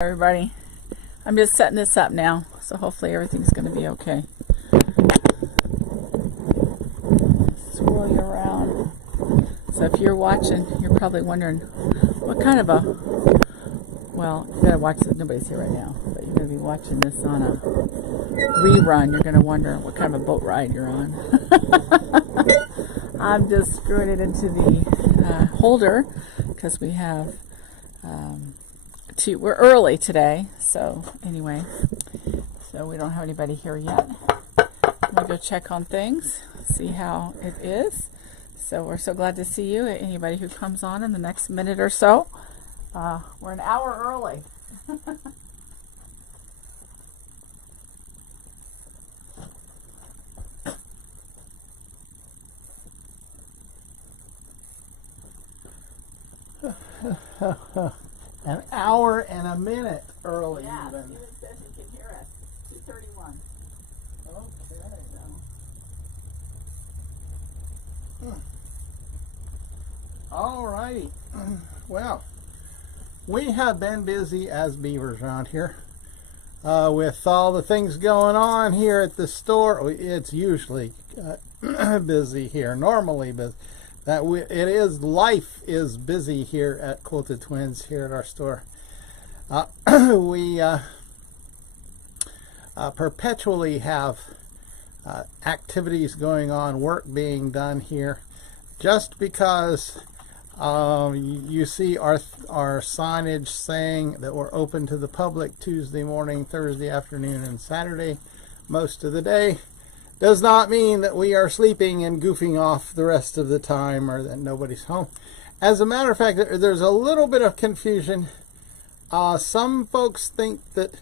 Everybody, I'm just setting this up now, so hopefully everything's going to be okay. Swirl you around. So if you're watching, you're probably wondering what kind of a, well, you gotta watch this, nobody's here right now, but you're going to be watching this on a rerun. You're going to wonder what kind of a boat ride you're on. I'm just screwing it into the holder because we have we're early today, so anyway, so we don't have anybody here yet. I'm gonna go check on things, see how it is. So we're so glad to see you, anybody who comes on in the next minute or so. We're an hour early. An hour and a minute early, yeah, even. Steven says you can hear us. 2:31. Okay. All righty. Well, we have been busy as beavers around here with all the things going on here at the store. It's usually busy here, normally busy. Life is busy here at Quilted Twins here at our store. We perpetually have activities going on, work being done here. Just because you see our signage saying that we're open to the public Tuesday morning, Thursday afternoon, and Saturday most of the day, does not mean that we are sleeping and goofing off the rest of the time or that nobody's home. As a matter of fact, there's a little bit of confusion. Some folks think that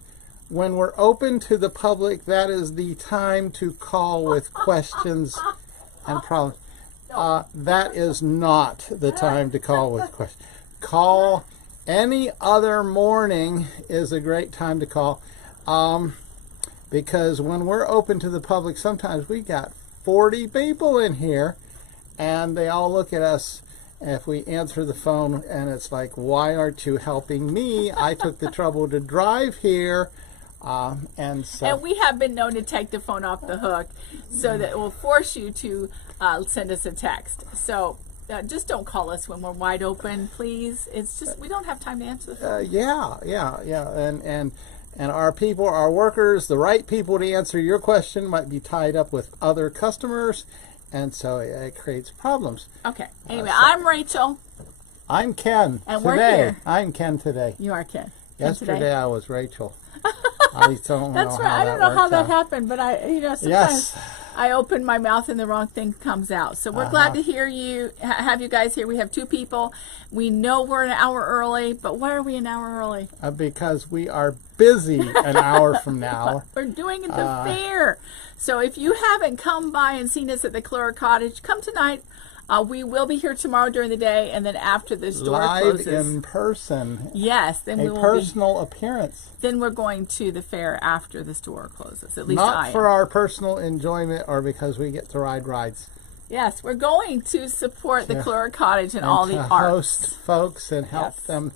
when we're open to the public, that is the time to call with questions and problems. That is not the time to call with questions. Call any other morning is a great time to call. Because when we're open to the public, sometimes we got 40 people in here and they all look at us if we answer the phone and it's like, why aren't you helping me? I took the trouble to drive here. And we have been known to take the phone off the hook so that it will force you to send us a text. So just don't call us when we're wide open, please. It's just, we don't have time to answer the phone. Yeah. And our people, our workers, the right people to answer your question might be tied up with other customers, and so it creates problems. Okay. Anyway, I'm Rachel. I'm Ken. And today. we're here. I'm Ken today. You are Ken. Yesterday I was Rachel. I don't That's know right. how I don't know how that out. happened, but sometimes Yes. I open my mouth and the wrong thing comes out. So we're glad to hear you, have you guys here. We have 2 people. We know we're an hour early, but why are we an hour early? Because we are busy an hour from now. We're doing the fair. So if you haven't come by and seen us at the Clara Cottage, come tonight. We will be here tomorrow during the day, and then after the store closes. Live in person. Yes, then we will personal appearance. Then we're going to the fair after the store closes. At least Not for our personal enjoyment or because we get to ride rides. Yes, we're going to support the Clara Cottage and all the art. Host folks and help them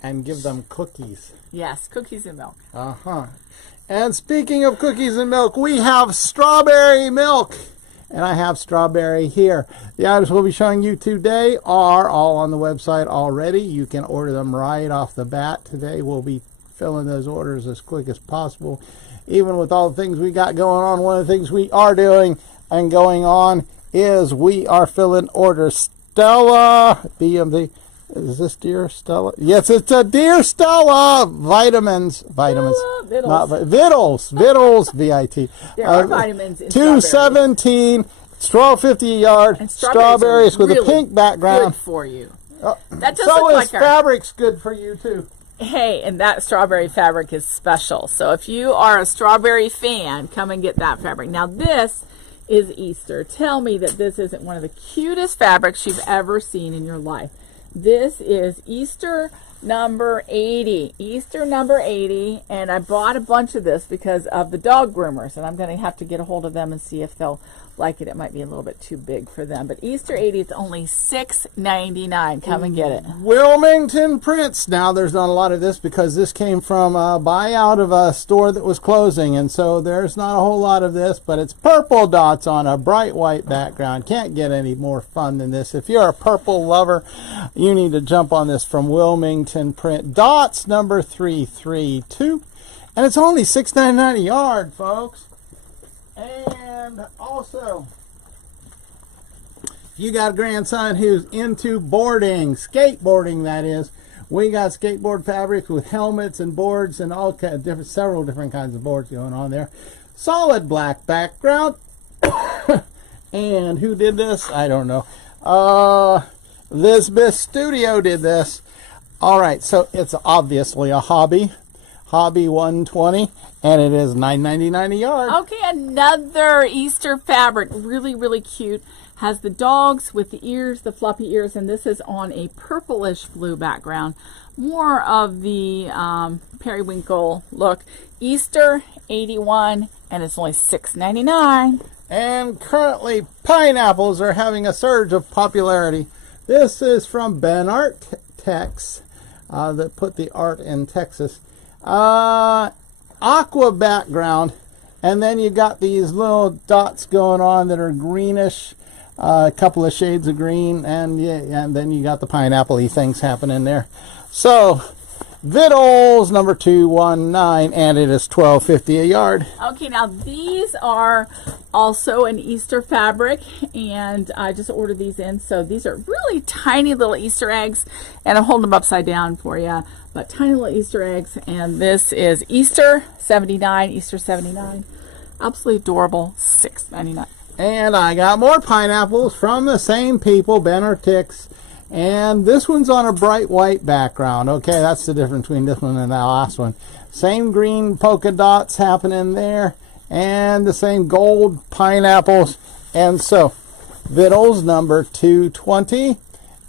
and give them cookies. Yes, cookies and milk. And speaking of cookies and milk, we have strawberry milk. And I have strawberry here. The items we'll be showing you today are all on the website already. You can order them right off the bat. Today we'll be filling those orders as quick as possible. Even with all the things we got going on, one of the things we are doing and going on is we are filling orders. Stella, BMV. Is this Dear Stella? Yes, it's a Dear Stella. Vitamins. Vittles. Not Vittles, V-I-T. There are vitamins in 217, $12.50 a yard. And strawberries with really a pink background. Good for you. That does so look is like fabric's good for you too. Hey, and that strawberry fabric is special. So if you are a strawberry fan, come and get that fabric. Now this is Easter. Tell me that this isn't one of the cutest fabrics you've ever seen in your life. This is Easter number 80. Easter number 80. And I bought a bunch of this because of the dog groomers. And I'm going to have to get a hold of them and see if they'll like it. It might be a little bit too big for them. But Easter 80 is only $6.99. Come and get it. Wilmington prints. Now, there's not a lot of this because this came from a buyout of a store that was closing. And so there's not a whole lot of this. But it's purple dots on a bright white background. Can't get any more fun than this. If you're a purple lover, you need to jump on this from Wilmington print. Dots number 332. And it's only $6.99 a yard, folks. And also, if you got a grandson who's into boarding, skateboarding that is, we got skateboard fabrics with helmets and boards and all kind of different, several different kinds of boards going on there. Solid black background. And who did this? I don't know. Lisbeth Studio did this. All right, so it's obviously a Hobby 120, and it is $9.99 a yard. Okay, another Easter fabric, really, really cute. Has the dogs with the ears, the floppy ears, and this is on a purplish blue background. More of the periwinkle look. Easter 81, and it's only $6.99. And currently, pineapples are having a surge of popularity. This is from Ben Art Tex, that put the art in Texas. Aqua background, and then you got these little dots going on that are greenish, a couple of shades of green, and yeah, and then you got the pineapple-y things happening there. So Vittles number 219, and it is $12.50 a yard. Okay, now these are also an Easter fabric, and I just ordered these in. So these are really tiny little Easter eggs, and I'm holding them upside down for you, but tiny little Easter eggs. And this is Easter 79, Easter 79. Absolutely adorable, $6.99. And I got more pineapples from the same people, Ben or Tix. And this one's on a bright white background. Okay, that's the difference between this one and that last one. Same green polka dots happening there, and the same gold pineapples. And so, Vittles number 220,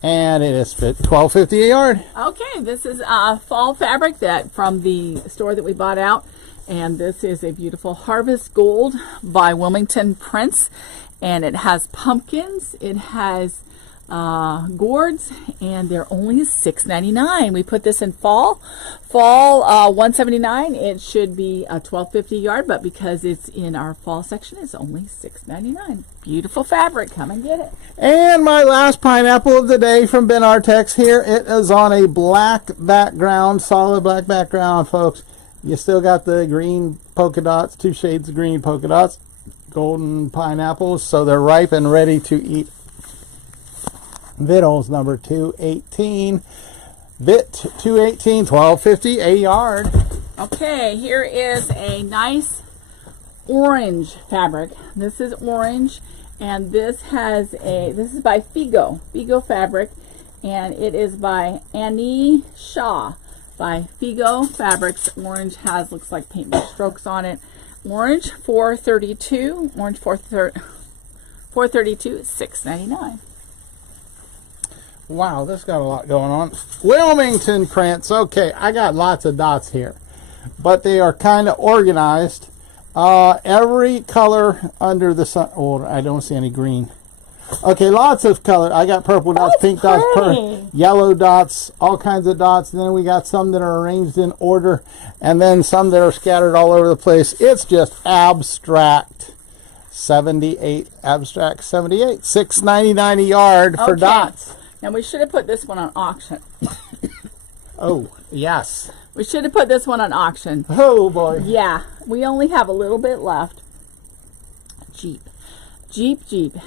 and it is $12.50 a yard. Okay, this is a fall fabric that from the store that we bought out, and this is a beautiful Harvest Gold by Wilmington Prints, and it has pumpkins. It has gourds, and they're only $6.99. We put this in fall 179. It should be a $12.50 a yard, but because it's in our fall section, it's only $6.99. Beautiful fabric. Come and get it. And my last pineapple of the day from Ben Artex here. It is on a black background, solid black background, folks. You still got the green polka dots, two shades of green polka dots, golden pineapples, so they're ripe and ready to eat. Vittles number 218. Vit 218, $12.50 a yard. Okay, here is a nice orange fabric. This is orange, and this is by Figo fabric, and it is by Annie Shaw by Figo Fabrics. Orange looks like paintbrush strokes on it. Orange 432, orange 432, $6.99. Wow, this got a lot going on. Wilmington prints. Okay, I got lots of dots here, but they are kind of organized. Every color under the sun. Oh, I don't see any green. Okay, lots of color. I got purple dots, pink dots, yellow dots, all kinds of dots. And then we got some that are arranged in order, and then some that are scattered all over the place. It's just abstract. 78, abstract 78, $6.99 a yard for dots. Now, we should have put this one on auction. Oh, yes. We should have put this one on auction. Oh, boy. Yeah, we only have a little bit left. Jeep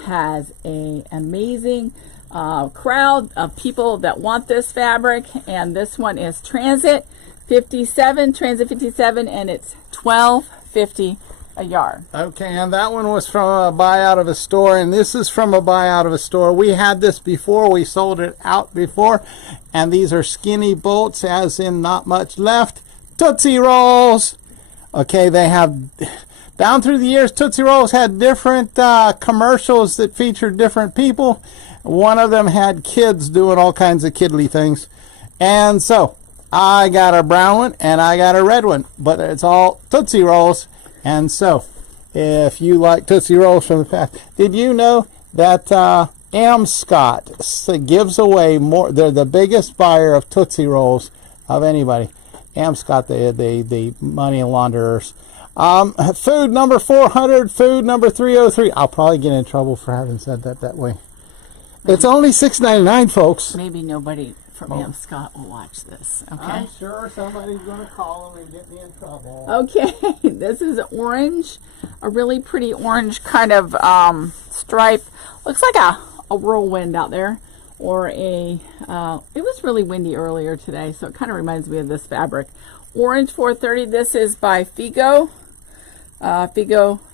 has an amazing crowd of people that want this fabric, and this one is Transit 57, and it's $12.50 a yard. Okay, and that one was from a buyout of a store, and this is from a buyout of a store. We had this before, we sold it out before, and these are skinny bolts, as in not much left. Tootsie Rolls. Okay, they have, down through the years, Tootsie Rolls had different commercials that featured different people. One of them had kids doing all kinds of kiddly things. And so, I got a brown one and I got a red one, but it's all Tootsie Rolls. And so, if you like Tootsie Rolls from the past, did you know that Amscott gives away more? They're the biggest buyer of Tootsie Rolls of anybody. Amscott, the money launderers. Food number 400, food number 303. I'll probably get in trouble for having said that way. It's only $6.99, folks. Maybe nobody from Amscott will watch this. Okay. I'm sure somebody's going to call them and get me in trouble. Okay, this is orange, a really pretty orange kind of stripe. Looks like a whirlwind out there, or it was really windy earlier today, so it kind of reminds me of this fabric. Orange 430. This is by Figo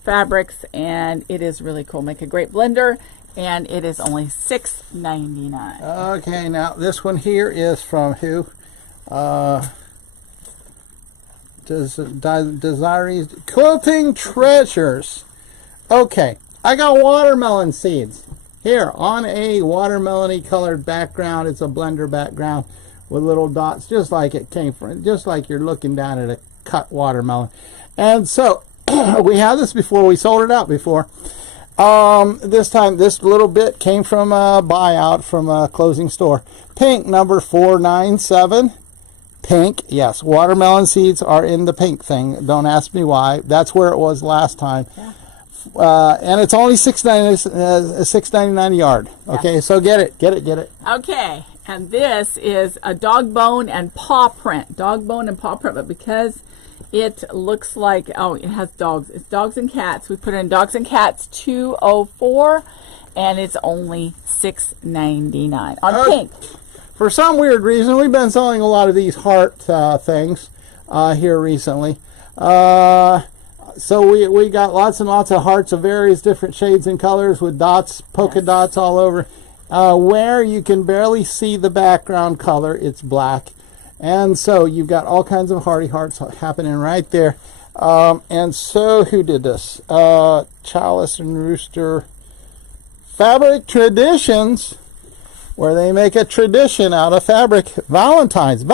Fabrics, and it is really cool. Make a great blender. And it is only $6.99. Okay, now this one here is from who? Desiree's Quilting Treasures. Okay, I got watermelon seeds here on a watermelon-y colored background. It's a blender background with little dots, just like it came from, just like you're looking down at a cut watermelon. And so we had this before. We sold it out before. This time, this little bit came from a buyout from a closing store. Pink, number 497. Pink, yes. Watermelon seeds are in the pink thing. Don't ask me why. That's where it was last time. Yeah. And it's only $6.99 a yard. Okay, yeah. So get it. Okay, and this is a dog bone and paw print. Dog bone and paw print, but because it looks like, oh, it has dogs. It's dogs and cats. We put it in dogs and cats 204, and it's only $6.99 on pink. For some weird reason, we've been selling a lot of these heart things here recently. So we got lots and lots of hearts of various different shades and colors with dots, polka dots all over. Where you can barely see the background color, it's black. And so you've got all kinds of hearty hearts happening right there. And so who did this? Chalice and Rooster Fabric Traditions, where they make a tradition out of fabric. Valentine's,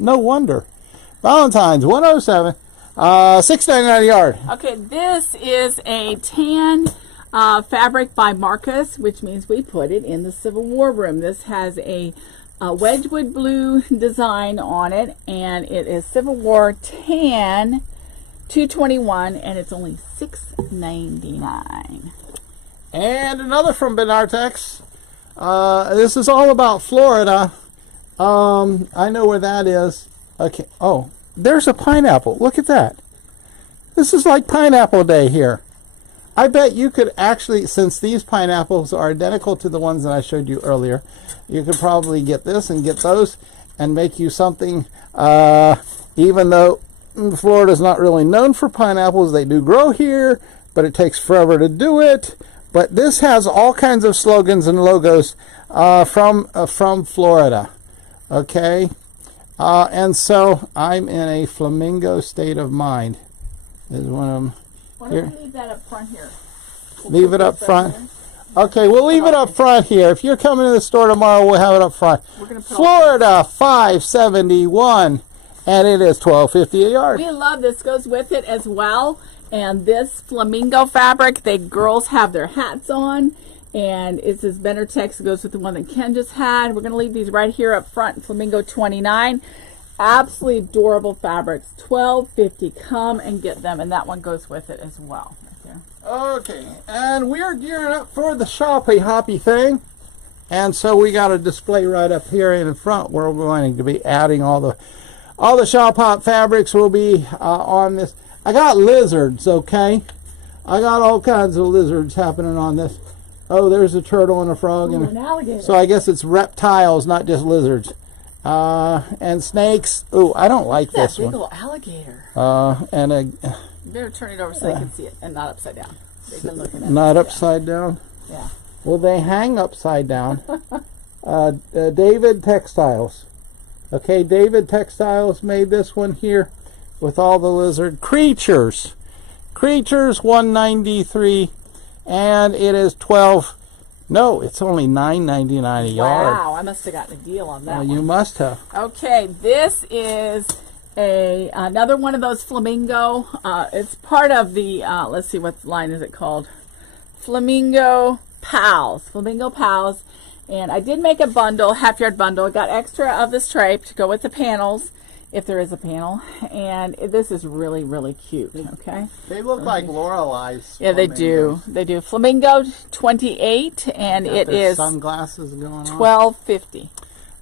no wonder. Valentine's 107, $6.99 a yard. Okay, this is a tan fabric by Marcus, which means we put it in the Civil War room. This has a Wedgwood blue design on it, and it is Civil War tan 221, and it's only $6.99. And another from Benartex. This is all about Florida. I know where that is. Okay. Oh, there's a pineapple. Look at that. This is like pineapple day here. I bet you could actually, since these pineapples are identical to the ones that I showed you earlier, you could probably get this and get those and make you something, even though Florida's not really known for pineapples. They do grow here, but it takes forever to do it. But this has all kinds of slogans and logos from Florida. Okay? And so I'm in a flamingo state of mind. Is one of them. Why don't we leave that up front here? Leave it up front. Okay, we'll leave it up front here. If you're coming to the store tomorrow, we'll have it up front. Florida 571, and it is $12.50 a yard. We love this. Goes with it as well. And this flamingo fabric, the girls have their hats on, and it's this Benartex. It goes with the one that Ken just had. We're going to leave these right here up front. Flamingo 29. Absolutely adorable fabrics. $12.50. Come and get them, and that one goes with it as well. Right there. Okay, and we're gearing up for the shoppy hoppy thing, and so we got a display right up here in the front where we're going to be adding all the shop hop fabrics will be on this. I got lizards, okay? I got all kinds of lizards happening on this. Oh, there's a turtle and a frog, and an alligator. So I guess it's reptiles, not just lizards. And snakes. Ooh, I don't like this one. Big old alligator. And a. You better turn it over so they can see it, and not upside down. They've been looking at not upside down. Yeah. Well, they hang upside down. David Textiles. Okay, David Textiles made this one here with all the lizard creatures. Creatures 193, and it is $12 No, it's only $9.99 a yard. Wow, I must have gotten a deal on that one. You must have. Okay, this is another one of those flamingo. It's part of the, let's see, what line is it called? Flamingo Pals. Flamingo Pals. And I did make a bundle, half-yard bundle. I got extra of the stripe to go with the panels, if there is a panel. And this is really, really cute, okay? They look like Lorelai's. Yeah, they do. They do. Flamingo 28, and it is sunglasses going on. $12.50.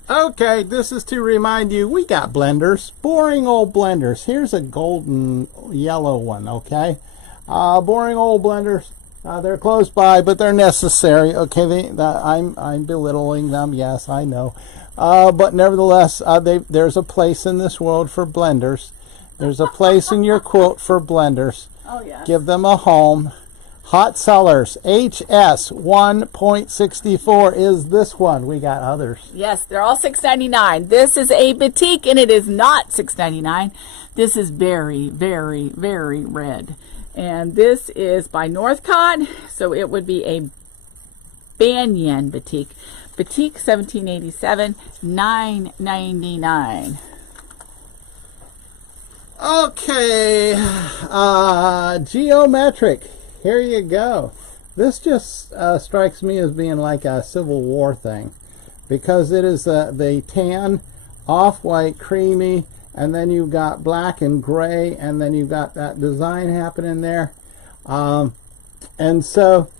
Okay, this is to remind you, we got blenders, boring old blenders. Here's a golden yellow one, okay? Boring old blenders. They're close by, but they're necessary. Okay, I'm belittling them. Yes, I know. But nevertheless, there's a place in this world for blenders. There's a place in your quilt for blenders. Oh, yeah. Give them a home. Hot sellers, HS 1.64 is this one. We got others. Yes, they're all $6.99. This is a batik, and it is not $6.99. This is very, very, very red. And this is by Northcott, so it would be a Banyan batik. Batik 1787, $9.99. Okay, geometric. Here you go. This just strikes me as being like a Civil War thing, because it is the tan, off-white, creamy, and then you've got black and gray, and then you've got that design happening there. And so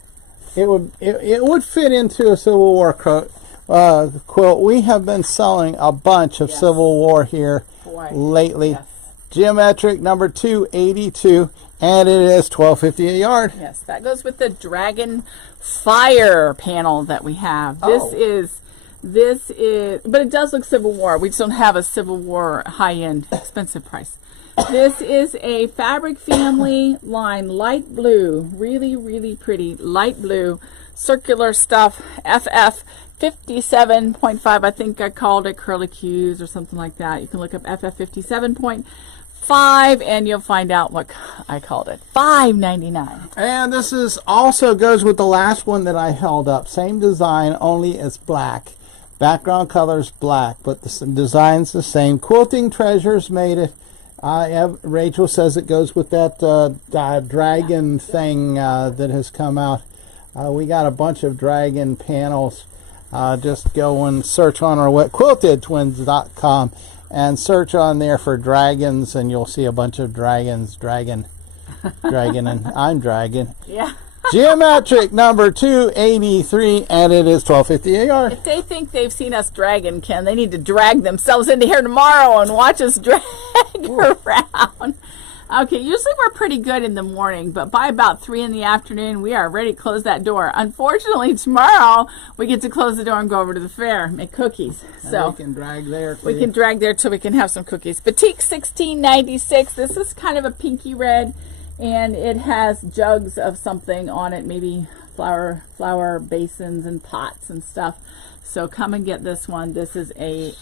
it would fit into a Civil War quilt. We have been selling a bunch of Civil War here lately. Yes. Geometric number 282, and it is $12.50 a yard. Yes, that goes with the Dragon Fire panel that we have. This is, but it does look Civil War. We just don't have a Civil War high-end expensive price. This is a fabric family line, light blue, really, really pretty, light blue, circular stuff, FF 57.5. I think I called it curlicues or something like that. You can look up FF 57.5 and you'll find out what I called it. $5.99. And this is also goes with the last one that I held up. Same design, only it's black. Background color's black, but the design's the same. Quilting Treasures made it. Rachel says it goes with that dragon thing that has come out. We got a bunch of dragon panels. Just go and search on our quiltedtwins.com and search on there for dragons, and you'll see a bunch of dragons, dragon, and I'm dragon. Yeah. Geometric number 283, and it is $12.50 a yard. If they think they've seen us dragging, Ken, they need to drag themselves into here tomorrow and watch us drag around. Okay, usually we're pretty good in the morning, but by about 3 in the afternoon, we are ready to close that door. Unfortunately, tomorrow, we get to close the door and go over to the fair, make cookies. So we can drag there, too. We can drag there till we can have some cookies. Batik 1696. This is kind of a pinky red, and it has jugs of something on it, maybe flower basins and pots and stuff. So come and get this one. This is a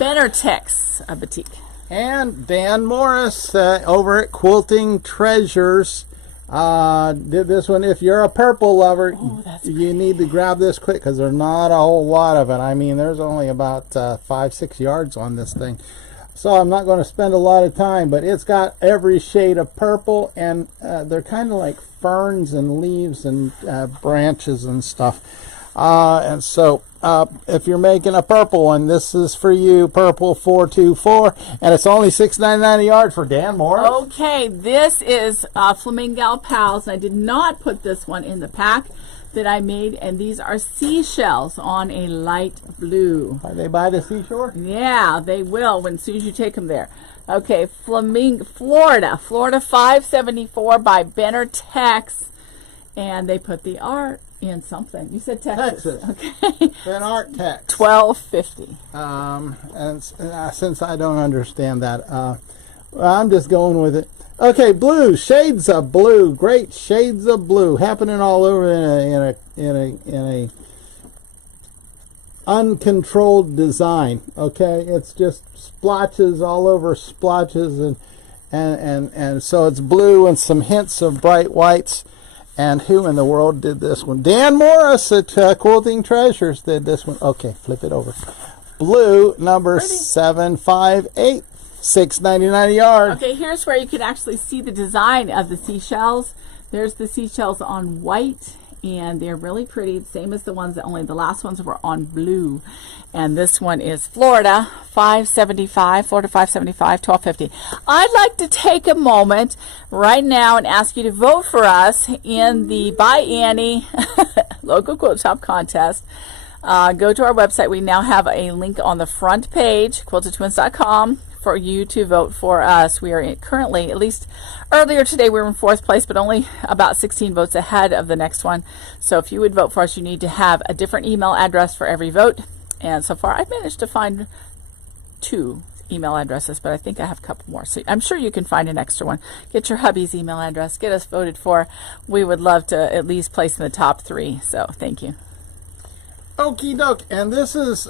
Benartex batik. And Dan Morris over at Quilting Treasures did this one. If you're a purple lover, you need to grab this quick, because there's not a whole lot of it. I mean, there's only about 5-6 yards on this thing. So I'm not going to spend a lot of time, but it's got every shade of purple, and they're kind of like ferns and leaves and branches and stuff. And so if you're making a purple one, this is for you, purple 424, and it's only $6.99 a yard for Dan Morris. Okay, this is Flamingo Pals, and I did not put this one in the pack that I made, and these are seashells on a light blue. Are they by the seashore? Yeah, they will as soon as you take them there. Okay, Florida 574 by Benartex, and they put the art in something. You said Texas. Okay. Benartex. $12.50. And since I don't understand that, I'm just going with it. Okay, blue, shades of blue, great shades of blue, happening all over in a uncontrolled design. Okay, it's just splotches all over splotches, and so it's blue and some hints of bright whites. And who in the world did this one? Dan Morris at Quilting Treasures did this one. Okay, flip it over. Blue, number 758, $6.99 a yard. Okay, here's where you can actually see the design of the seashells. There's the seashells on white, and they're really pretty, same as the ones that only the last ones were on blue. And this one is Florida, $5.75, Florida $5.75, $12.50. I'd like to take a moment right now and ask you to vote for us in the Buy Annie local quilt shop contest. Go to our website. We now have a link on the front page, quiltedtwins.com, for you to vote for us. We are currently, at least earlier today, we were in 4th place, but only about 16 votes ahead of the next one. So if you would vote for us, you need to have a different email address for every vote. And so far, I've managed to find 2 email addresses, but I think I have a couple more. So I'm sure you can find an extra one. Get your hubby's email address. Get us voted for. We would love to at least place in the top 3. So thank you. Okie doke, and this is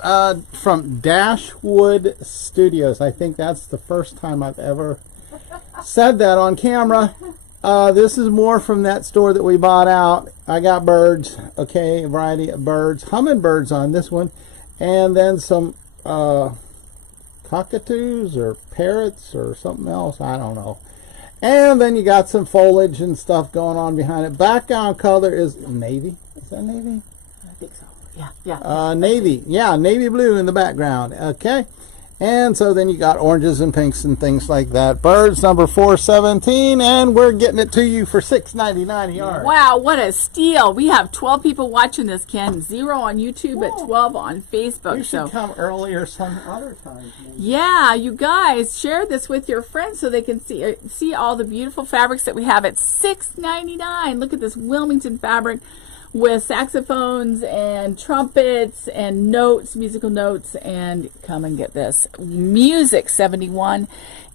from Dashwood Studios. I think that's the first time I've ever said that on camera. This is more from that store that we bought out. I got birds, okay, a variety of birds, hummingbirds on this one, and then some cockatoos or parrots or something else, I don't know. And then you got some foliage and stuff going on behind it. Background color is navy. Is that navy? I think so. Yeah. Navy. Yeah, navy blue in the background. Okay. And so then you got oranges and pinks and things like that. Birds, number 417, and we're getting it to you for $6.99 a yard. Wow, what a steal. We have 12 people watching this, Ken. 0 on YouTube, but 12 on Facebook. You should come earlier some other times. Maybe. Yeah, you guys, share this with your friends so they can see all the beautiful fabrics that we have at $6.99. Look at this Wilmington fabric with saxophones and trumpets and notes, musical notes, and come and get this. Music 71,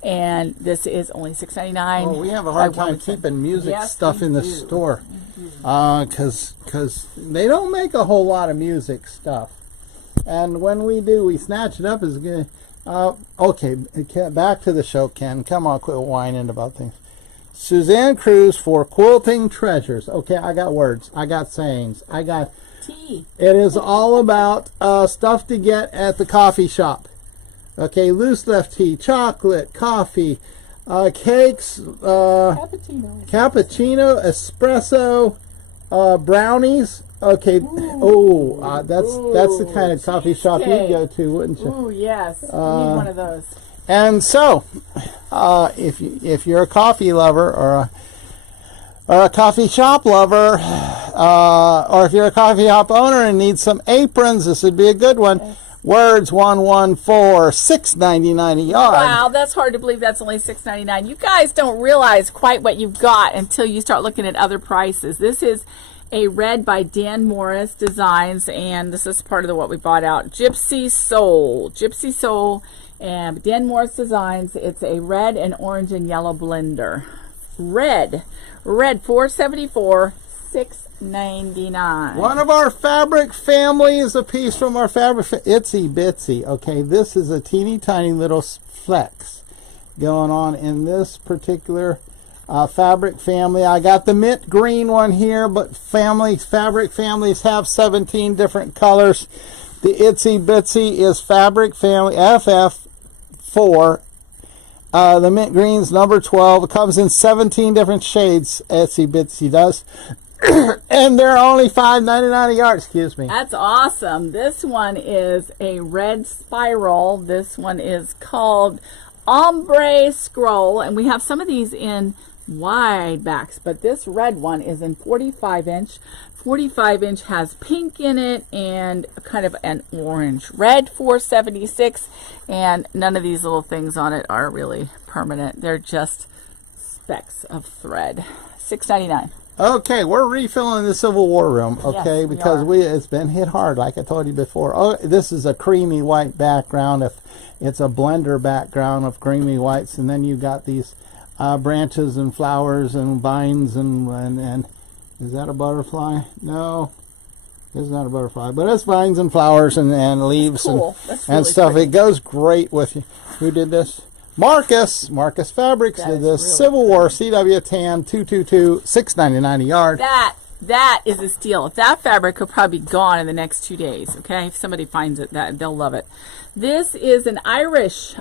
and this is only $6.99. Well, we have a hard time keeping music stuff in the store because they don't make a whole lot of music stuff. And when we do, we snatch it up as good. Okay, back to the show, Ken. Come on, quit whining about things. Suzanne Cruz for Quilting Treasures. Okay, I got words. I got sayings. I got tea. It is all about stuff to get at the coffee shop. Okay, loose leaf tea, chocolate, coffee, cakes, cappuccino, espresso, brownies. Okay, that's the kind of coffee shop you'd go to, wouldn't you? Oh yes, you need one of those. And so, if you're a coffee lover or a coffee shop lover, or if you're a coffee shop owner and need some aprons, this would be a good one. Yes. Words 114, $6.99 a yard. Wow, that's hard to believe. That's only $6.99. You guys don't realize quite what you've got until you start looking at other prices. This is a red by Dan Morris Designs, and this is part of what we bought out. Gypsy Soul. And Dan Morris Designs, it's a red and orange and yellow blender. Red, $4.74, $6.99. One of our fabric families, a piece from our fabric, Itsy Bitsy. Okay, this is a teeny tiny little flex going on in this particular fabric family. I got the mint green one here, but fabric families have 17 different colors. The Itsy Bitsy is fabric family FF4. The mint green's number 12. It comes in 17 different shades. Itsy Bitsy does. And they're only $5.99 a yard. Excuse me. That's awesome. This one is a red spiral. This one is called Ombre Scroll, and we have some of these in wide backs, but this red one is in 45 inch. 45 inch has pink in it and kind of an orange. Red, $4.76, and none of these little things on it are really permanent. They're just specks of thread. $6.99. Okay, we're refilling the Civil War room, okay, yes, because it's been hit hard, like I told you before. Oh, this is a creamy white background. If it's a blender background of creamy whites, and then you've got these branches and flowers and vines and is that a butterfly? No, it's not a butterfly, but it's vines and flowers and leaves and really stuff. pretty. It goes great with you. Who did this? Marcus Fabrics That did is this. really Civil War CW tan 222, $6.99 a yard. That is a steal. That fabric could probably be gone in the next 2 days. Okay, if somebody finds it, they'll love it. This is an Irish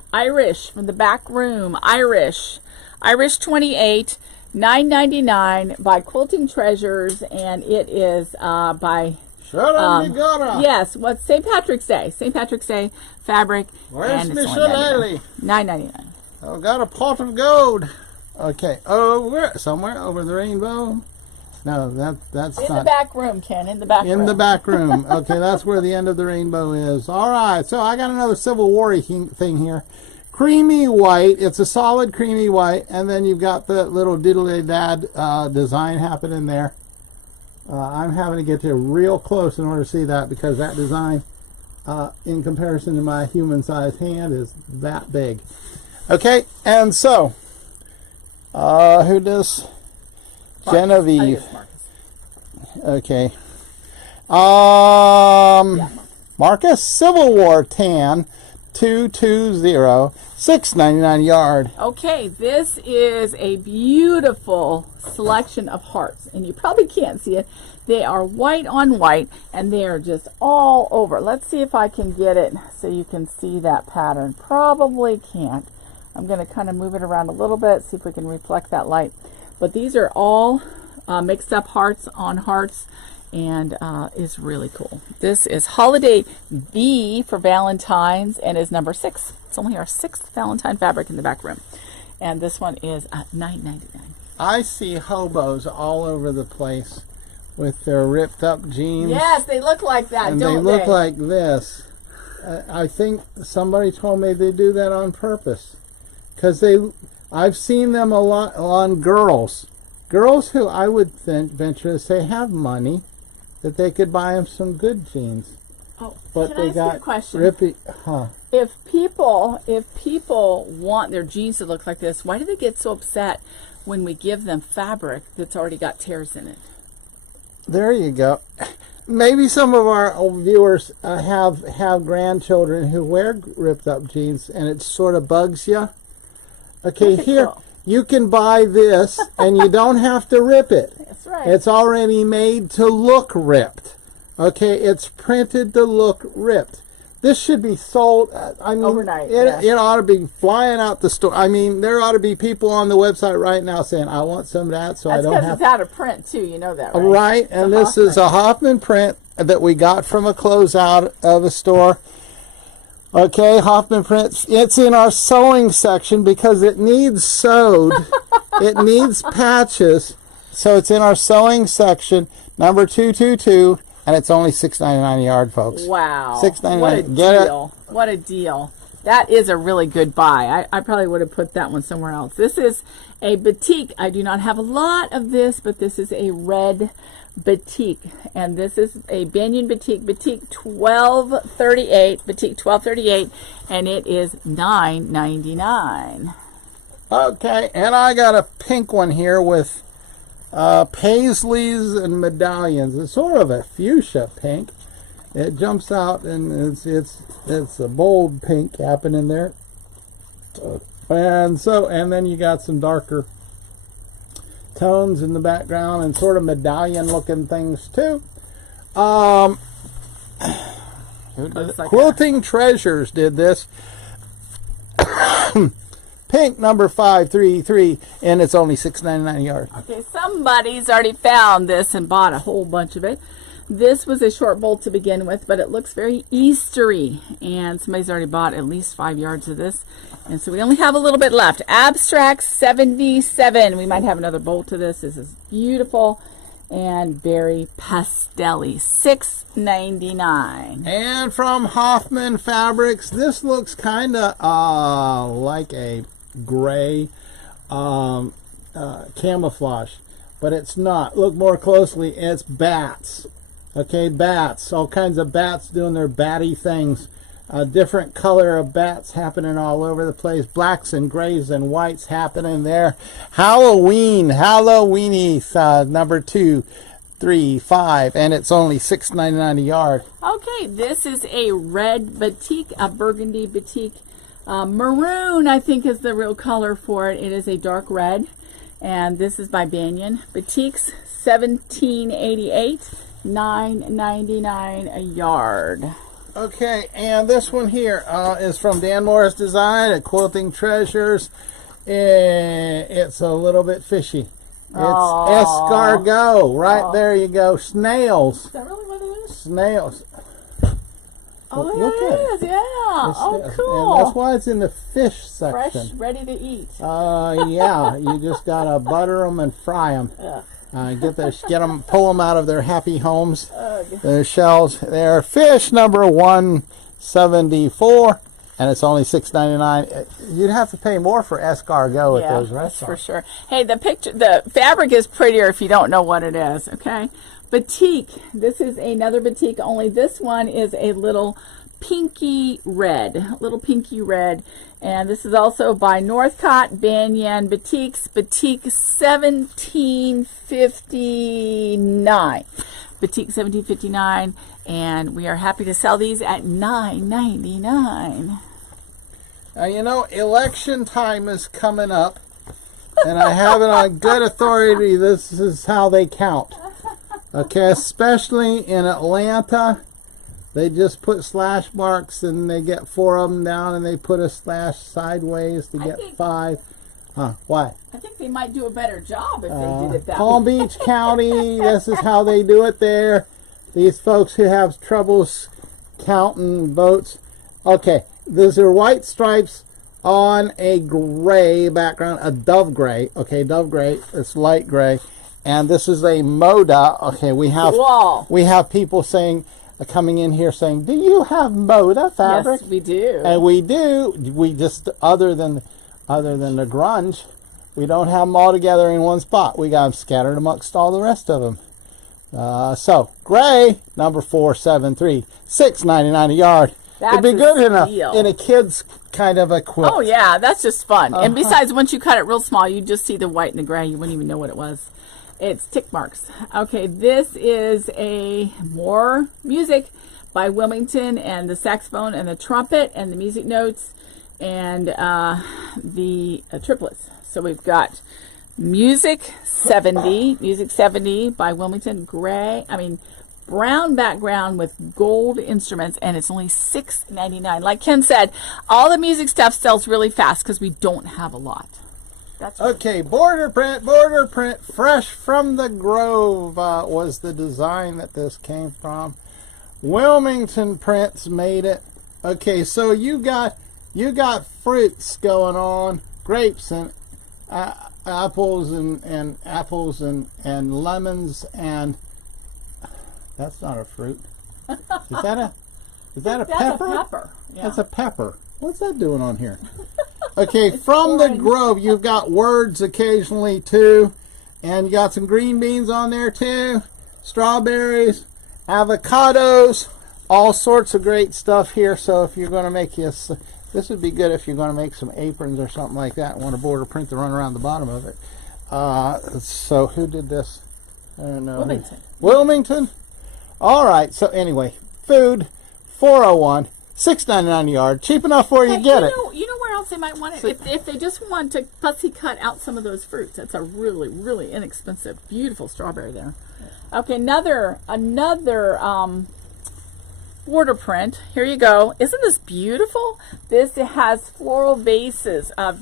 from the back room. Irish 28, $9.99 by Quilting Treasures, and it is by yes, what's St. Patrick's Day fabric. Where's and it's Michelle Daly? $9.99. Oh, got a pot of gold. Okay. Oh, where? Somewhere over the rainbow. No, that's In not. the back room, Ken. In the back room. In the back room. Okay, that's where the end of the rainbow is. All right. So I got another Civil War thing here. Creamy white. It's a solid creamy white, and then you've got the little diddly-dad design happening there. I'm having to get to real close in order to see that, because that design, in comparison to my human-sized hand, is that big. Okay, and so, who does? Genevieve. Okay. Marcus, Civil War tan 220, $6.99 a yard. Okay, this is a beautiful selection of hearts, and you probably can't see it. They are white on white, and they are just all over. Let's see if I can get it so you can see that pattern. Probably can't. I'm going to kind of move it around a little bit, see if we can reflect that light. But these are all mixed up hearts on hearts, and is really cool. This is Holiday B for Valentine's, and is number 6. It's only our 6th Valentine fabric in the back room. And this one is $9.99. I see hobos all over the place with their ripped up jeans. Yes, they look like that, and don't they? Look like this. I think somebody told me they do that on purpose, because I've seen them a lot on girls who I would venture to say have money, that they could buy them some good jeans. Oh, but can they I ask got you a question? Rippy, If people want their jeans to look like this, why do they get so upset when we give them fabric that's already got tears in it? There you go. Maybe some of our viewers have grandchildren who wear ripped up jeans, and it sort of bugs you. Okay, here cool. You can buy this, and you don't have to rip it. That's right. It's already made to look ripped. Okay, it's printed to look ripped. This should be sold, I mean, overnight. It ought to be flying out the store. I mean, there ought to be people on the website right now saying, I want some of that, so I don't have. That's because it's out of print too. You know that, right? Right, and this is a Hoffman print that we got from a closeout of a store. Okay, Hoffman print. It's in our sewing section because it needs sewed. It needs patches, so it's in our sewing section, number 222. And it's only $6.99 a yard, folks. Wow. $6.99. What a deal. What a deal. That is a really good buy. I probably would have put that one somewhere else. This is a batik. I do not have a lot of this, but this is a red batik. And this is a Banyan batik, batik 1238, and it is $9.99. Okay, and I got a pink one here with paisleys and medallions. It's sort of a fuchsia pink. It jumps out, and it's a bold pink happening there. And then you got some darker tones in the background and sort of medallion looking things too. Quilting Treasures did this. Pink number 533, and it's only $6.99 a yard. Okay, somebody's already found this and bought a whole bunch of it. This was a short bolt to begin with, but it looks very Eastery, and somebody's already bought at least 5 yards of this, and so we only have a little bit left. Abstract 77. We might have another bolt to this. This is beautiful and very pastel-y. $6.99. And from Hoffman Fabrics, this looks kind of like a gray camouflage, but it's not. Look more closely. It's bats. Okay, bats. All kinds of bats doing their batty things. A different color of bats happening all over the place. Blacks and grays and whites happening there. Halloweeny, number 235, and it's only $6.99 a yard. Okay, this is a red batik, a burgundy batik. Maroon, I think, is the real color for it. It is a dark red, and this is by Banyan. Batiks, $17.88, $9.99 a yard. Okay, and this one here is from Dan Morris Design at Quilting Treasures. It's a little bit fishy. It's escargot. Right there you go. Snails. Is that really what it is? Snails. Oh, Look yeah, at it is. Yeah. It's, Oh, cool. and that's why it's in the fish section. Fresh, ready to eat. Yeah, you just gotta butter them and fry them. Get them, pull them out of their happy homes. Their shells. They're fish number 174, and it's only $6.99. You'd have to pay more for escargot at those restaurants. For sure. Hey, the fabric is prettier if you don't know what it is. Okay. Batik. This is another batik. Only this one is a little pinky red. And this is also by Northcott, Banyan, Batiks. Batik $17.59. Batik $17.59. And we are happy to sell these at $9.99. You know, election time is coming up, and I have it on good authority. This is how they count. Okay, especially in Atlanta, they just put slash marks and they get 4 of them down, and they put a slash sideways to get 5. Why? I think they might do a better job if they did it that Palm way. Beach County, this is how they do it there. These folks who have troubles counting votes. Okay, these are white stripes on a gray background, a dove gray. Okay, dove gray, it's light gray. And this is a Moda. Okay, we have people saying, coming in here saying, "Do you have Moda fabric?" Yes, we do. And we do. We just other than the grunge, we don't have them all together in one spot. We got them scattered amongst all the rest of them. So gray number 473, $6.99 a yard. That's It'd be good steal. in a kid's kind of a quilt. Oh yeah, that's just fun. And besides, once you cut it real small, you just see the white and the gray. You wouldn't even know what it was. It's tick marks. Okay, this is more music by Wilmington, and the saxophone and the trumpet and the music notes and the triplets. So we've got Music 70 by Wilmington, brown background with gold instruments, and it's only $6.99. Like Ken said, all the music stuff sells really fast because we don't have a lot. That's okay, border print, fresh from the Grove was the design that this came from. Wilmington Prints made it. Okay, so you got fruits going on, grapes and apples and lemons, and that's not a fruit. Is that a pepper? That's a pepper. Yeah. That's a pepper. What's that doing on here? Okay, from the Grove, you've got words occasionally too, and you got some green beans on there too, strawberries, avocados, all sorts of great stuff here. So if you're going to make this would be good if you're going to make some aprons or something like that and want a border print to run around the bottom of it. So who did this? I don't know. Wilmington. All right. So anyway, food, 401. $6.99 a yard, cheap enough where you get it. You know where else they might want it? If they just want to fussy cut out some of those fruits, that's a really, really inexpensive, beautiful strawberry there. Okay, another border print. Here you go. Isn't this beautiful? This has floral vases of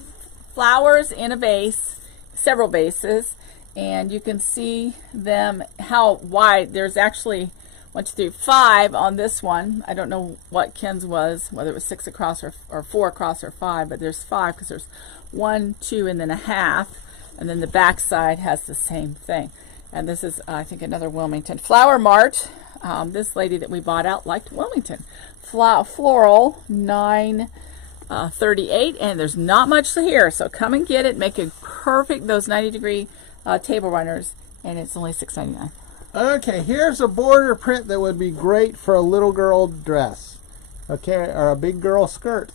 flowers in a vase, several vases, and you can see them how wide. There's actually 1, 2, 3, 5 on this one. I don't know what Ken's was, whether it was 6 across or 4 across or 5, but there's 5 because there's 1, 2, and then a half, and then the back side has the same thing. And this is, I think, another Wilmington. Flower Mart. This lady that we bought out liked Wilmington. Floral, $9.38, and there's not much here, so come and get it. Make it perfect, those 90-degree table runners, and it's only $6.99. Okay, here's a border print that would be great for a little girl dress, okay, or a big girl skirt.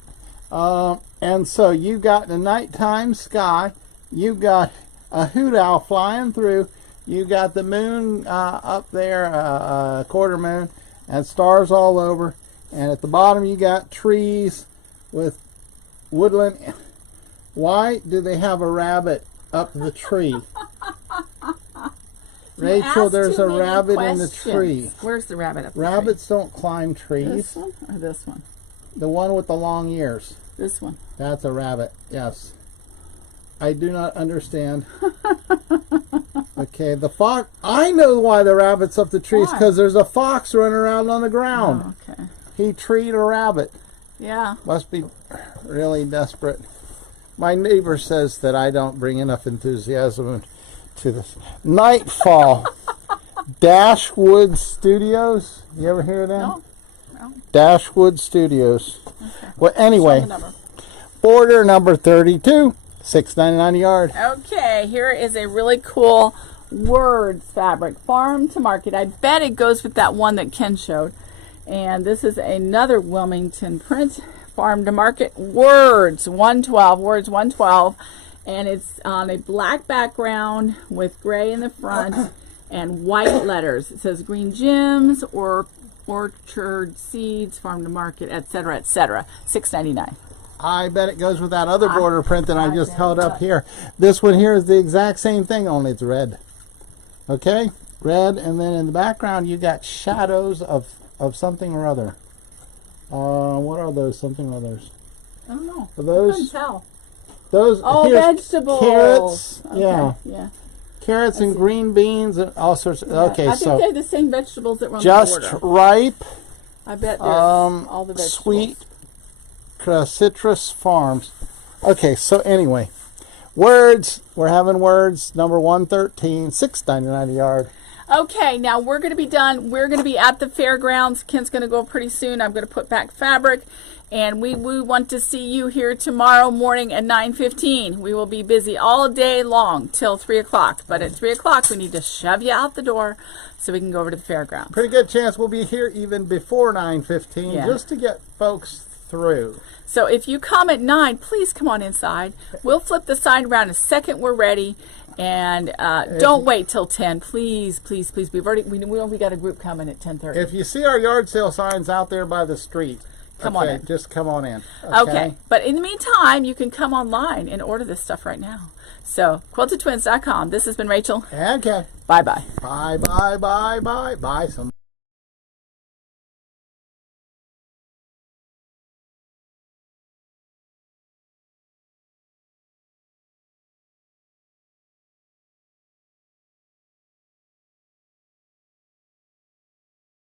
And so you got the nighttime sky, you got a hoot owl flying through, you got the moon up there, quarter moon, and stars all over, and at the bottom you got trees with woodland. Why do they have a rabbit up the tree? Rachel, there's a rabbit in the tree. Where's the rabbit up the tree? Rabbits don't climb trees. This one or this one? The one with the long ears. This one. That's a rabbit, yes. I do not understand. Okay, the fox. I know why the rabbit's up the trees, because there's a fox running around on the ground. Oh, okay. He treed a rabbit. Yeah. Must be really desperate. My neighbor says that I don't bring enough enthusiasm to this. Nightfall. Dashwood Studios. You ever hear of them? No. No. Dashwood Studios. Okay. Well, anyway, order number 32, $6.99 a yard. Okay, here is a really cool words fabric, farm to market. I bet it goes with that one that Ken showed. And this is another Wilmington print, farm to market, words 112, words 112. And it's on a black background with gray in the front and white letters. It says Green Gems or Orchard Seeds, Farm to Market, etc., etc. $6.99. I bet it goes with that other border print that I just held up here. This one here is the exact same thing, only it's red. Okay? Red, and then in the background you got shadows of something or other. What are those something or others? I don't know. Are those? I couldn't tell. Those, oh, vegetables. Carrots. Okay. Yeah. Carrots and green beans and all sorts of, okay, I think they're the same vegetables that were on just the border. ripe. I bet there's all the vegetables. Sweet citrus farms. Okay, so anyway, words. We're having words number 113, $6.99 a yard. Okay, now we're going to be done. We're going to be at the fairgrounds. Ken's going to go pretty soon. I'm going to put back fabric. And we want to see you here tomorrow morning at 9:15. We will be busy all day long till 3 o'clock. But at 3 o'clock, we need to shove you out the door so we can go over to the fairgrounds. Pretty good chance we'll be here even before 9:15 just to get folks through. So if you come at 9, please come on inside. We'll flip the sign around a second we're ready. And don't wait till 10, please, please, please. We got a group coming at 10:30. If you see our yard sale signs out there by the street, come on in. Just come on in. Okay. But in the meantime, you can come online and order this stuff right now. So, quiltedtwins.com. This has been Rachel. And Ken. Bye-bye. Bye, bye, bye, bye. Bye some.